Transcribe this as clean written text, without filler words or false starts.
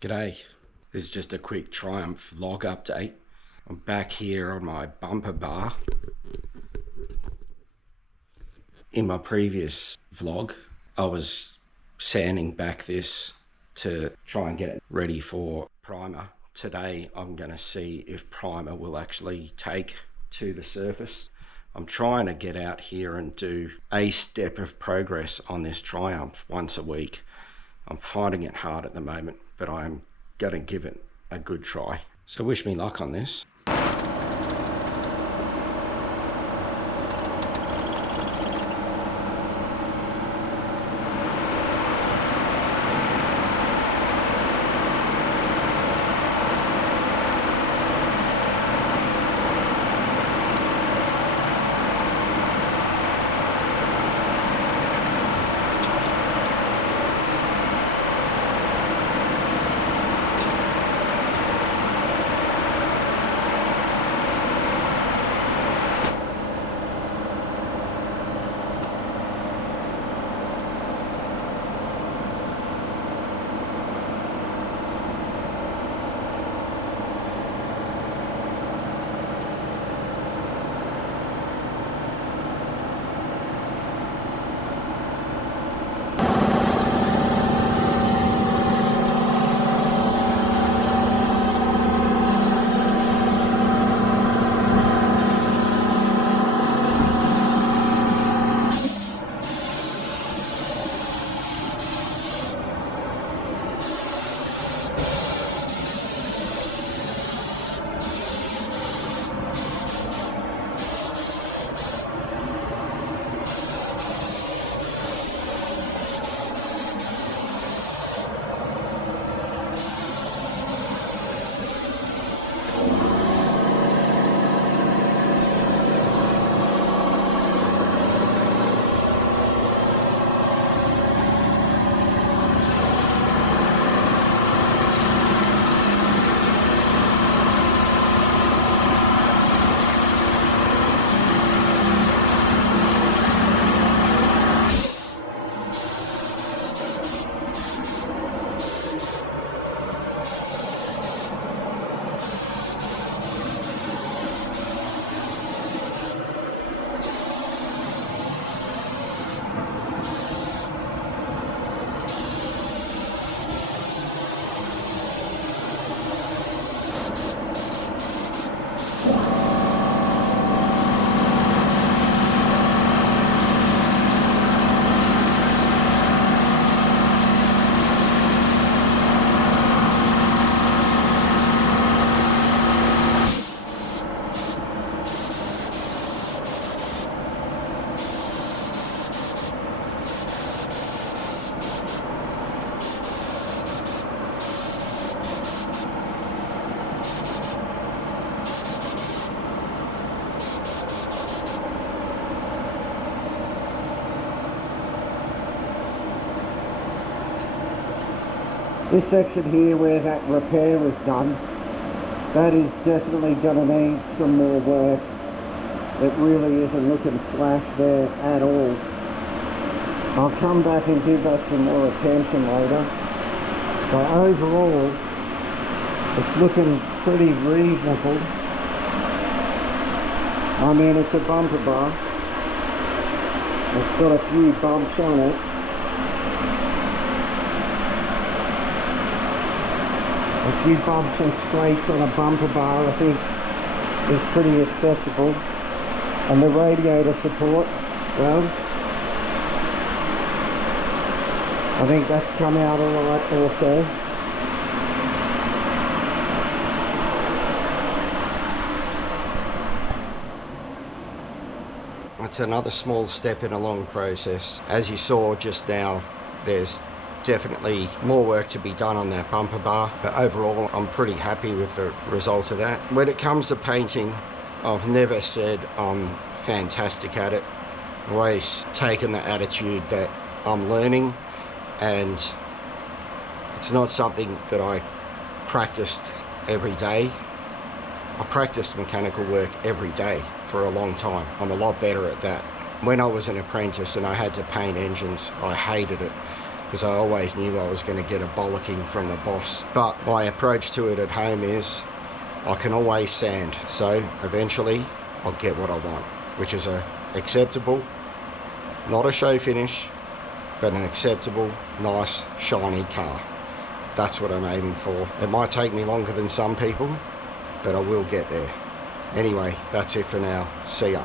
G'day, this is just a quick Triumph vlog update. I'm back here on my bumper bar. In my previous vlog, I was sanding back this to try and get it ready for primer. Today I'm going to see if primer will actually take to the surface. I'm trying to get out here and do a step of progress on this Triumph once a week. I'm finding it hard at the moment, but I'm going to give it a good try. So wish me luck on this. This section here where that repair was done, that is definitely going to need some more work. It really isn't looking flash there at all. I'll come back and give that some more attention later. But overall, it's looking pretty reasonable. I mean, it's a bumper bar. It's got a few bumps on it. A few bumps and scrapes on a bumper bar, I think, is pretty acceptable. And the radiator support, well, I think that's come out alright also. It's another small step in a long process. As you saw just now, there's definitely more work to be done on that bumper bar, but overall I'm pretty happy with the result of that. When it comes to painting, I've never said I'm fantastic at it. I've always taken the attitude that I'm learning, and it's not something that I practiced every day. I practiced mechanical work every day for a long time. I'm a lot better at that. When I was an apprentice and I had to paint engines, I hated it. because I always knew I was going to get a bollocking from the boss. But my approach to it at home is I can always sand, so eventually I'll get what I want, which is a acceptable, not a show finish, but an acceptable, nice, shiny car. That's what I'm aiming for. It might take me longer than some people, but I will get there. Anyway, that's it for now. See ya.